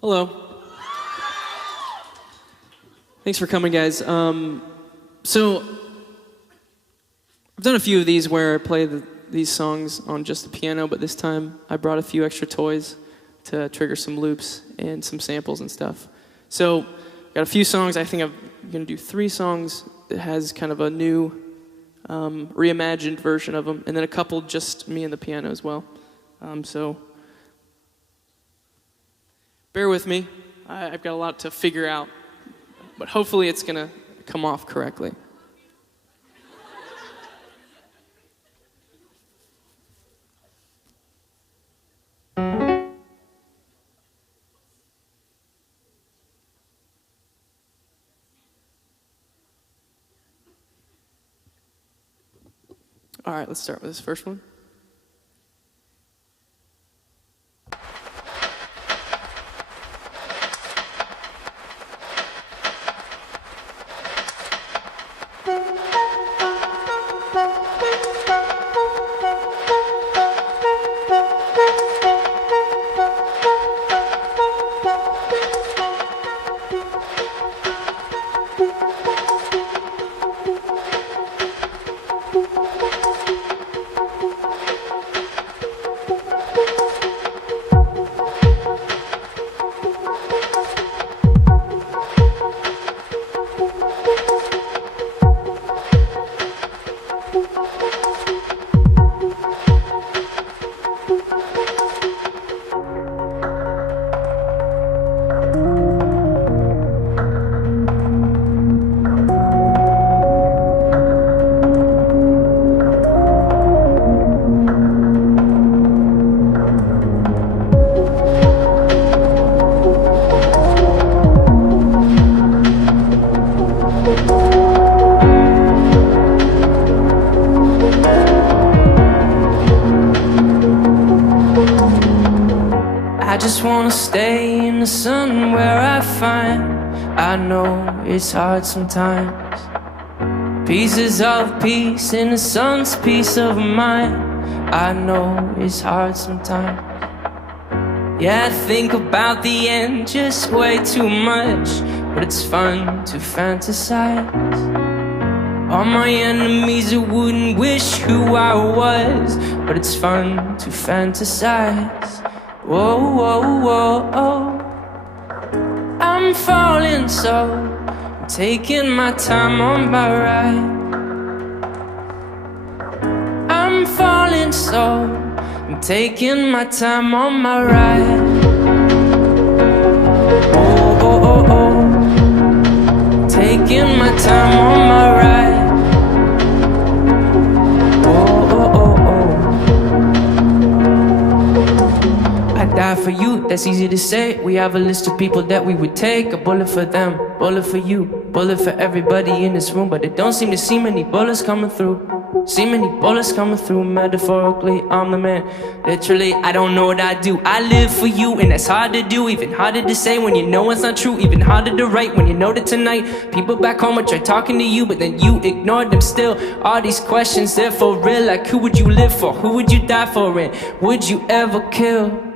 Hello. Thanks for coming, guys. So, I've done a few of these where I play these songs on just the piano, but this time I brought a few extra toys to trigger some loops and some samples and stuff. So, got a few songs. I think I'm going to do 3 songs that has kind of a new, reimagined version of them, and then a couple just me and the piano as well. So, bear with me. I've got a lot to figure out, but hopefully it's going to come off correctly. All right, let's start with this first one. I just wanna stay in the sun where I find I know it's hard sometimes. Pieces of peace in the sun's peace of mind. I know it's hard sometimes. Yeah, I think about the end just way too much, but it's fun to fantasize. All my enemies who wouldn't wish who I was, but it's fun to fantasize. Whoa, whoa, whoa, oh. I'm falling so I'm taking my time on my ride. I'm falling so I'm taking my time on my ride. Oh, oh, oh, oh. Taking my time on my ride. Die for you, that's easy to say. We have a list of people that we would take. A bullet for them, bullet for you, bullet for everybody in this room. But it don't seem to see many bullets coming through. See many bullets coming through. Metaphorically, I'm the man. Literally, I don't know what I do. I live for you, and that's hard to do. Even harder to say when you know it's not true. Even harder to write when you know that tonight people back home would try talking to you, but then you ignored them still. All these questions, they're for real. Like, who would you live for? Who would you die for? And would you ever kill?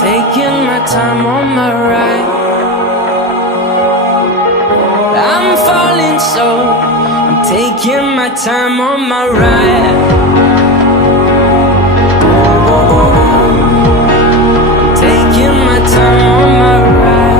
Taking my time on my ride. I'm falling so I'm taking my time on my ride. Taking my time on my ride.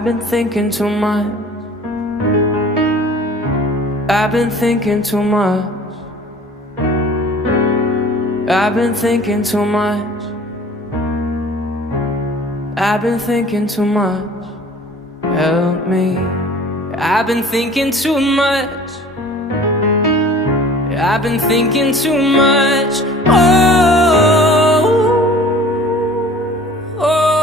I've been thinking too much. I've been thinking too much. I've been thinking too much. I've been thinking too much. Help me. I've been thinking too much. I've been thinking too much. Oh, oh.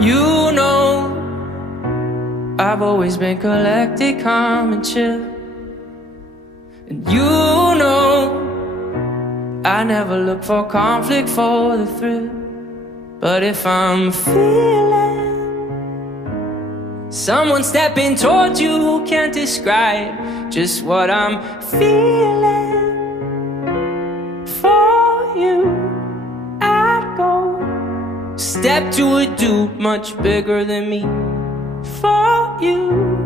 You know, I've always been collected, calm and chill. And you know, I never look for conflict for the thrill. But if I'm feeling someone stepping towards you who can't describe just what I'm feeling for you, I'd go step to a dude much bigger than me. For you,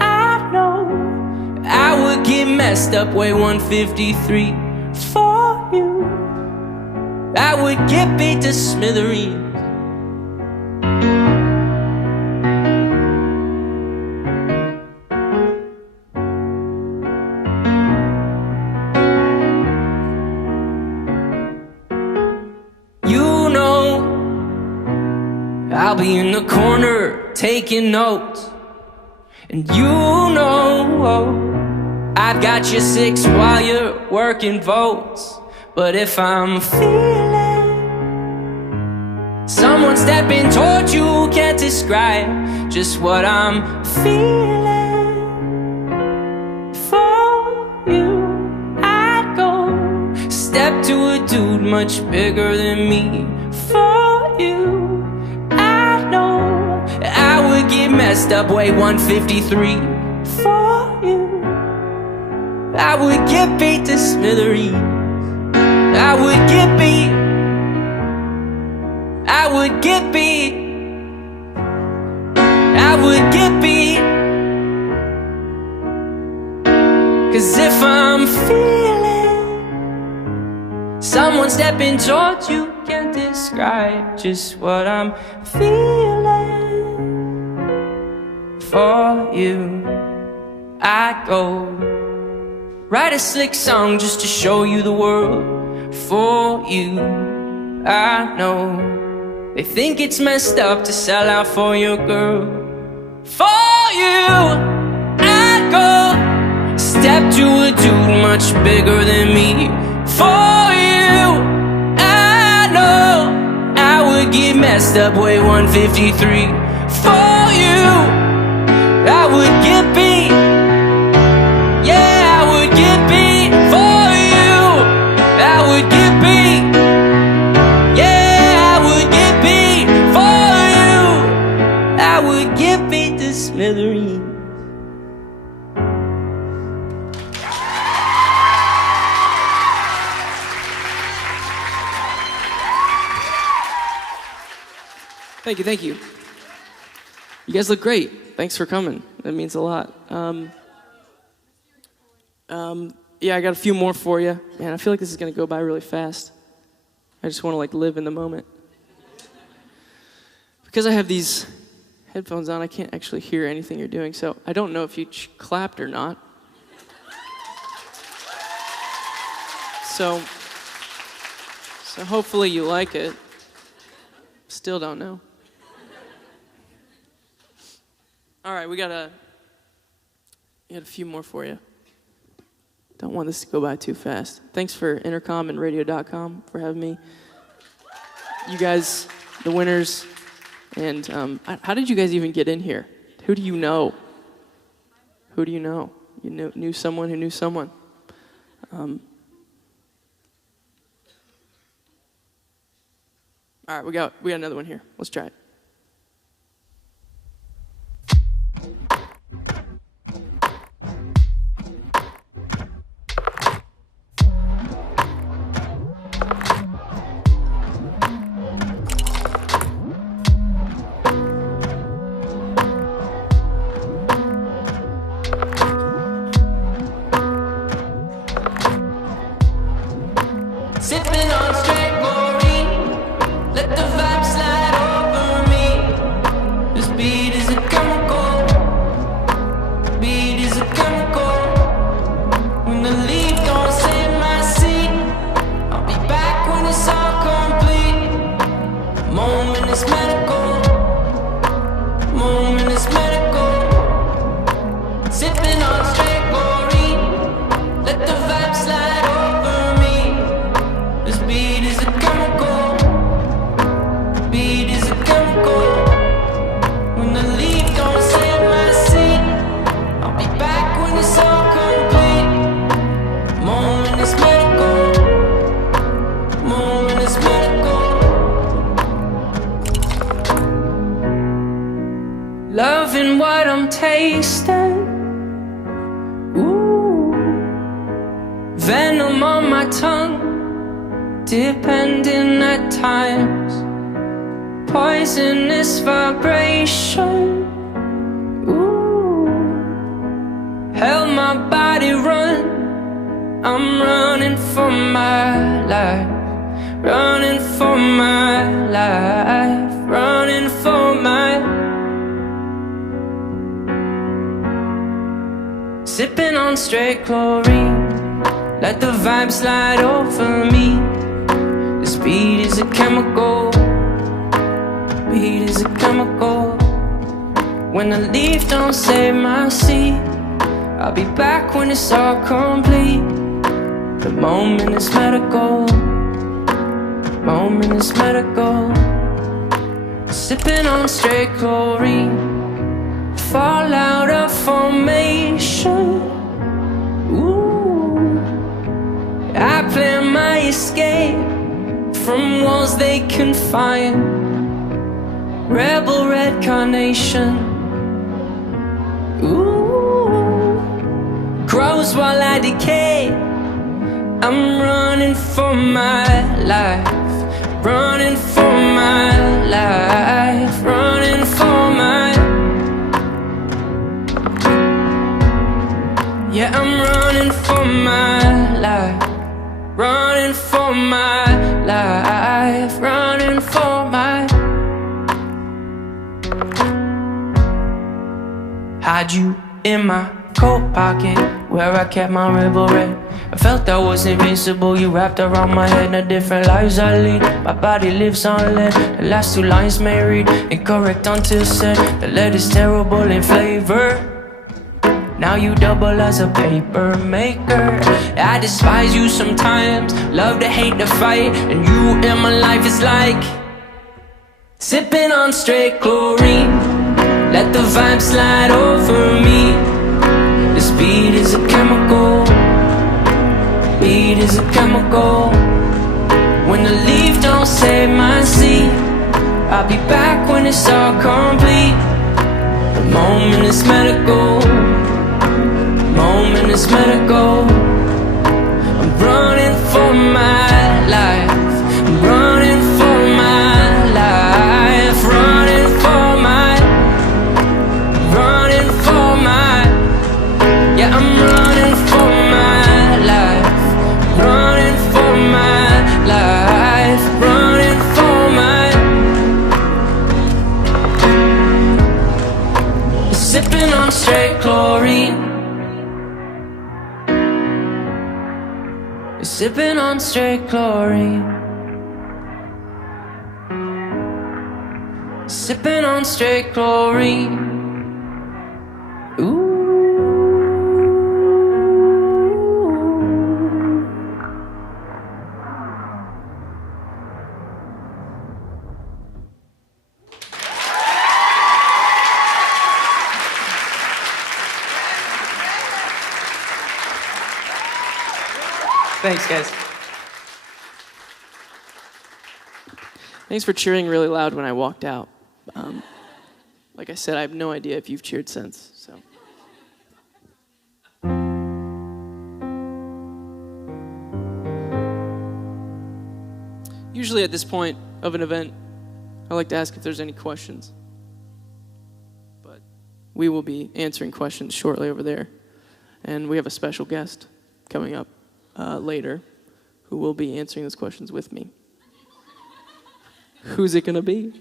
I know I would get messed up, weigh 153. For you, I would get beat to smithereens. You know, I'll be in the corner taking notes. And you know, I've got your six while you're working votes. But if I'm feeling someone stepping towards you who can't describe just what I'm feeling for you, I'd go step to a dude much bigger than me. For you, I know I would get messed up, weigh 153. For you, I would get beat to smithereens. I would get beat. I would get beat. I would get beat. 'Cause if I'm feeling someone stepping towards you, can't describe just what I'm feeling for you, I'd go write a slick song just to show you the world. For you, I know they think it's messed up to sell out for your girl. For you, I'd go step to a dude much bigger than me. For you, I know I would get messed up, weigh 153. For you, I would get beat. Yeah, I would get beat. For you, I would get beat. Yeah, I would get beat. For you, I would get beat to smithereens. Thank you, thank you. You guys look great. Thanks for coming. That means a lot. Yeah, I got a few more for you. Man, I feel like this is gonna go by really fast. I just want to live in the moment. Because I have these headphones on, I can't actually hear anything you're doing, so I don't know if you clapped or not. So hopefully you like it. Still don't know. All right, we got a few more for you. Don't want this to go by too fast. Thanks for Intercom and Radio.com for having me. You guys, the winners. And how did you guys even get in here? Who do you know? Who do you know? You knew someone who knew someone. All right, we got another one here. Let's try it. Sipping on straight glory. Let the vibe slide over me. This beat is a chemical. Beat is a chemical. When the leaf don't save my seed, I'll be back when it's all complete. Moment is medical. Moment is medical. Sipping on straight glory. Let the vibe slide over me. This beat is a chemical. Beat is a chemical. When the leaf don't save my seed, I'll be back when it's all complete. Moment is medical. Moment is medical. Loving what I'm tasting. Ooh, venom on my tongue, depending at times. Poisonous vibration. Ooh, held my body run. I'm running for my life, running for my life, running for my. Sipping on straight chlorine. Let the vibe slide over me. This beat is a chemical. Beat is a chemical. When the leaf don't save my seed, I'll be back when it's all complete. The moment is medical. Moment is medical. Sipping on straight chlorine. Fall out of formation. Ooh, I plan my escape from walls they confine. Rebel red carnation. Ooh, grows while I decay. I'm running for my life, running for my life, running for my. Yeah, I'm running for my life, running for my life, running for my. Had you in my coat pocket where I kept my rebel red. I felt I was invincible, you wrapped around my head. The different lives I lead, my body lives on lead. The last two lines may read incorrect until said. The lead is terrible in flavor. Now you double as a paper maker. I despise you sometimes, love to hate the fight. And you in my life is like sipping on straight chlorine. Let the vibe slide over me. This beat is a chemical. Beat is a chemical. When the leaf don't save my seed, I'll be back when it's all complete. The moment is medical. Moment is medical. I'm running for my life. I'm running for my life. Running for my. Running for my. Yeah, I'm running for my life. Running for my life. Running for my. Sipping on straight chlorine. Sipping on straight chlorine. Sipping on straight chlorine. Ooh. Thanks, guys. Thanks for cheering really loud when I walked out. Like I said, I have no idea if you've cheered since, so. Usually at this point of an event, I like to ask if there's any questions. But we will be answering questions shortly over there. And we have a special guest coming up later who will be answering those questions with me. Who's it gonna be?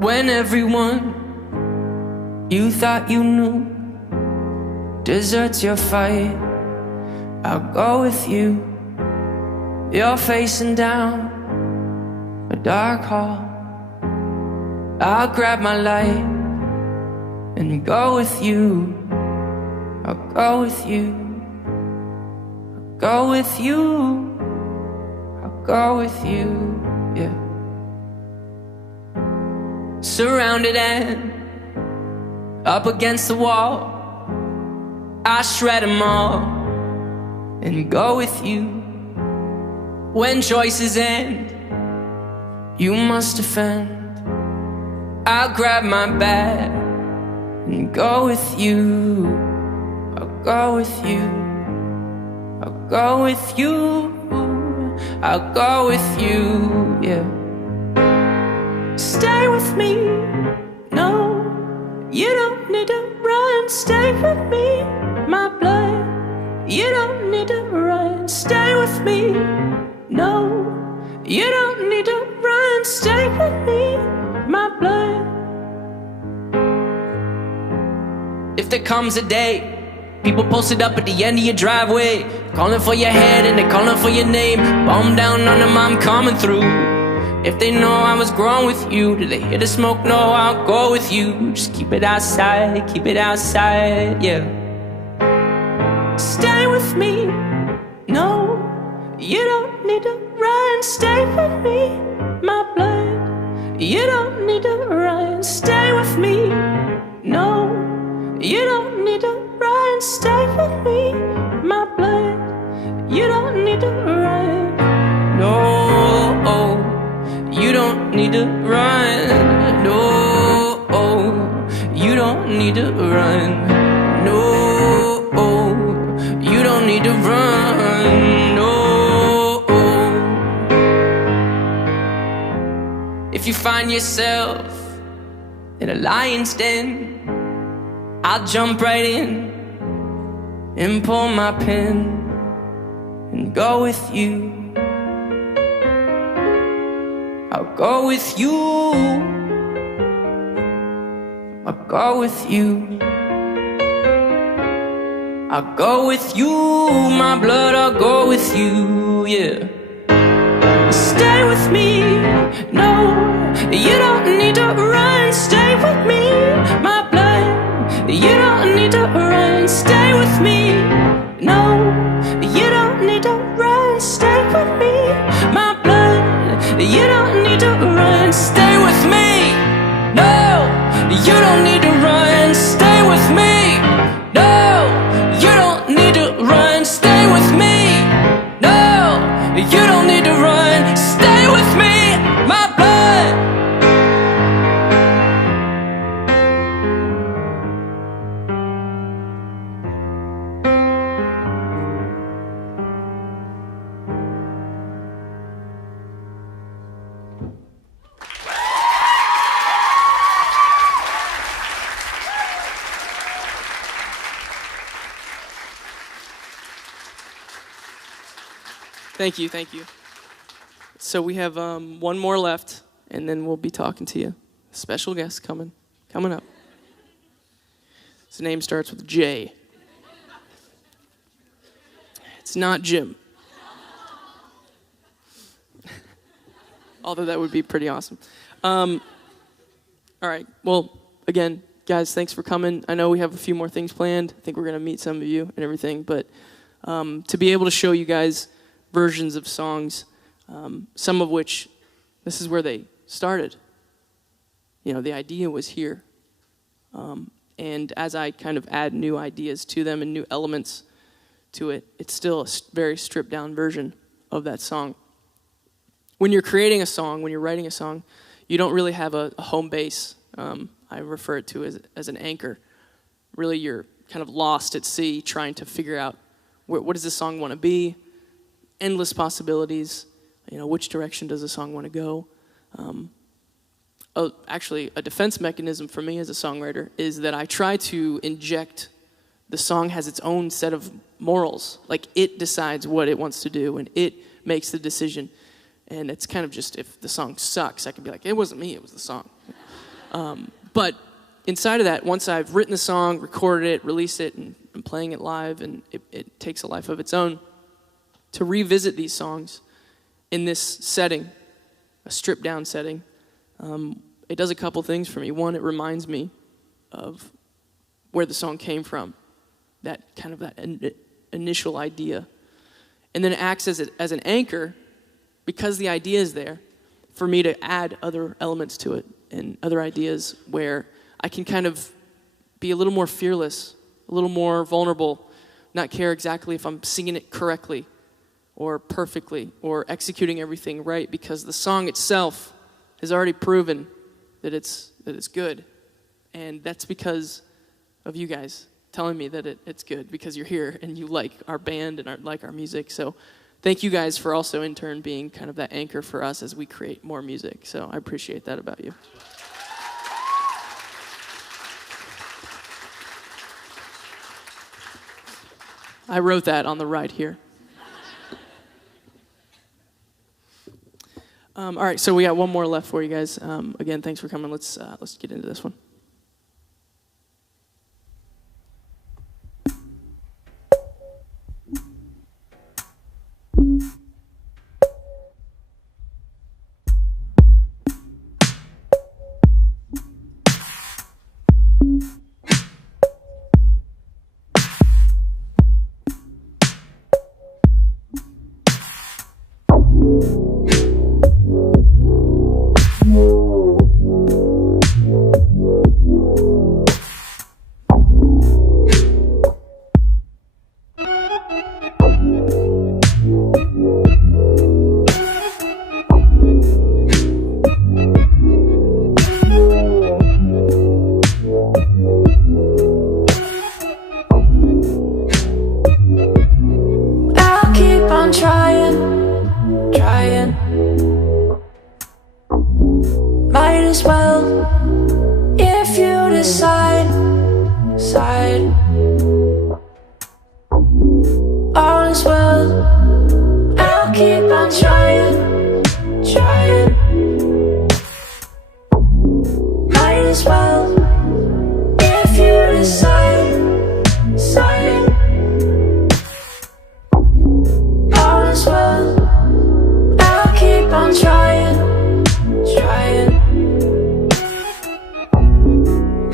When everyone you thought you knew deserts your fight, I'll go with you. You're facing down a dark hall. I'll grab my light and go with you. I'll go with you. I'll go with you. I'll go with you, yeah. Surrounded and up against the wall, I shred them all and go with you. When choices end, you must defend. I'll grab my bat and go with you. I'll go with you. I'll go with you. I'll go with you, yeah. Stay with me, no, you don't need to run. Stay with me, my blood, you don't need to run. Stay with me, no, you don't need to run. Stay with me, my blood. If there comes a day, people posted up at the end of your driveway, calling for your head and they're calling for your name. Bomb down on them, I'm coming through. If they know I was growing with you, do they hear the smoke? No, I'll go with you. Just keep it outside, yeah. Stay with me, no, you don't need to run. Stay with me, my blood, you don't need to run. Stay with me, no, you don't need to run. Stay with me, my blood, you don't need to run. No, you don't need to run. No, you don't need to run. No, you don't need to run. No. If you find yourself in a lion's den, I'll jump right in and pull my pin and go with you. I'll go with you. I'll go with you. I'll go with you, my blood, I'll go with you, yeah. Stay with me, no, you don't need to run. Stay with me, my blood, you don't need to run. Stay with me, no, you don't need to run. Stay with me, my blood, you don't need to run. Stay with me, no, you don't need to run. Stay with me, no, you don't need to run. Stay with me, no, you don't need to run. Stay with me, my blood. Thank you, thank you. So we have one more left, and then we'll be talking to you. Special guest coming up. His name starts with J. It's not Jim. Although that would be pretty awesome. All right, well, again, guys, thanks for coming. I know we have a few more things planned. I think we're going to meet some of you and everything, but to be able to show you guys versions of songs, some of which, this is where they started. You know, the idea was here. And as I kind of add new ideas to them and new elements to it, it's still a very stripped down version of that song. When you're creating a song, when you're writing a song, you don't really have a home base. I refer it to as an anchor. really you're kind of lost at sea trying to figure out what does this song want to be, endless possibilities, which direction does the song want to go. Actually, a defense mechanism for me as a songwriter is that I try to inject the song has its own set of morals. Like, it decides what it wants to do, and it makes the decision. And it's kind of just, if the song sucks, I can be like, it wasn't me, it was the song. But inside of that, once I've written the song, recorded it, released it, and I'm playing it live, and it takes a life of its own, to revisit these songs in this setting, a stripped-down setting, it does a couple things for me. One, it reminds me of where the song came from, that initial idea. And then it acts as an anchor, because the idea is there, for me to add other elements to it and other ideas where I can kind of be a little more fearless, a little more vulnerable, not care exactly if I'm singing it correctly or perfectly or executing everything right, because the song itself has already proven that it's good. And that's because of you guys telling me that it's good, because you're here and you like our band and like our music. So thank you guys for also in turn being kind of that anchor for us as we create more music. So I appreciate that about you. I wrote that on the right here. All right, so we got one more left for you guys. Again, thanks for coming. Let's get into this one. Might as well, if you decide. All is well, I'll keep on trying. Might as well, if you decide. All is well, I'll keep on trying.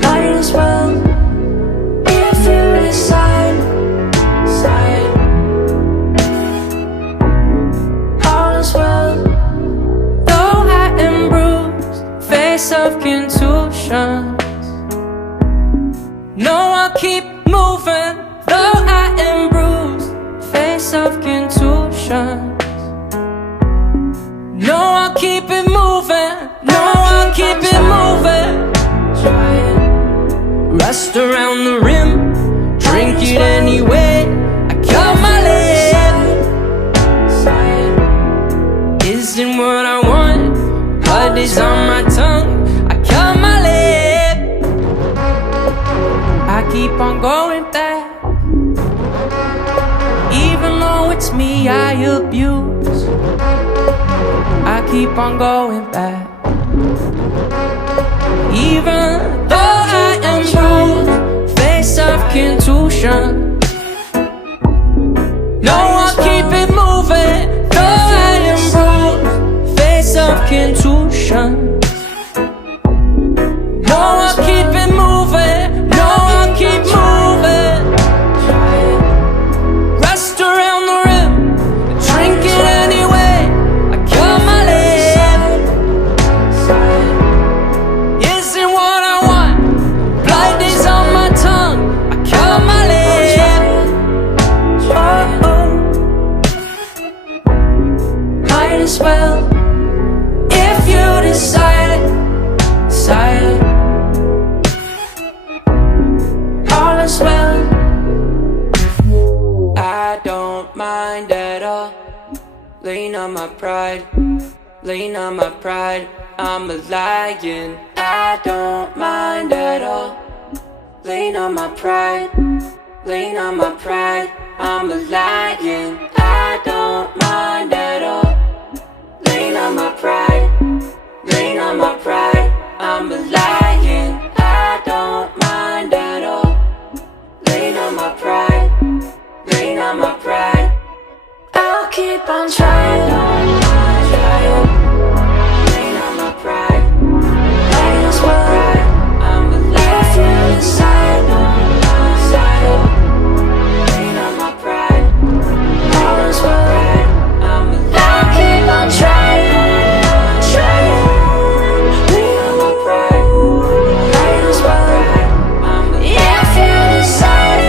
Might as well, if you decide. All is well, though I am bruised, face of contusions. No, I'll keep moving, though I am bruised, face of contusions. No, I'll keep it moving. No, I'll keep it moving. Rust around the rim, drink it anyway. I cut my lip. Isn't what I want, blood is on my tongue. I cut my lip. I keep on going back, even though it's me I abuse. I keep on going back, even though I am bruised, face of contusion. No, I'll keep it moving, though I am bruised, face of contusion. No, I'll keep it moving. No, I'll keep moving. Rust around the rim, drink it anyway. I cut my lip. Isn't what I want, blood is on my tongue. I cut my lip. Might as well, if you decide. Laying on my pride, laying on my pride. I'm a lion, I don't mind at all. Laying on my pride, laying on my pride. I'm a lion, I don't mind at all. Laying on my pride, laying on my pride. I'm a lion, I don't mind at all. Laying on my pride, laying on my pride. I'll keep on trying, trying. Laying on my pride, laying on my pride. I'm a lion inside, inside. Laying on my pride, laying on my pride. I'll keep on trying, trying. Laying on my pride, laying on my pride. If you decide,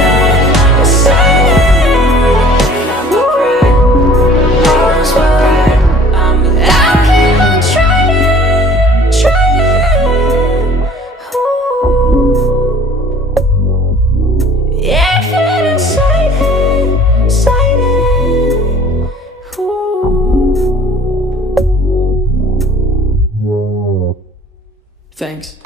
decide. Laying on my pride, laying on my pride. I'll keep on trying, trying. Ooh. If you decide, decide. Ooh. Thanks.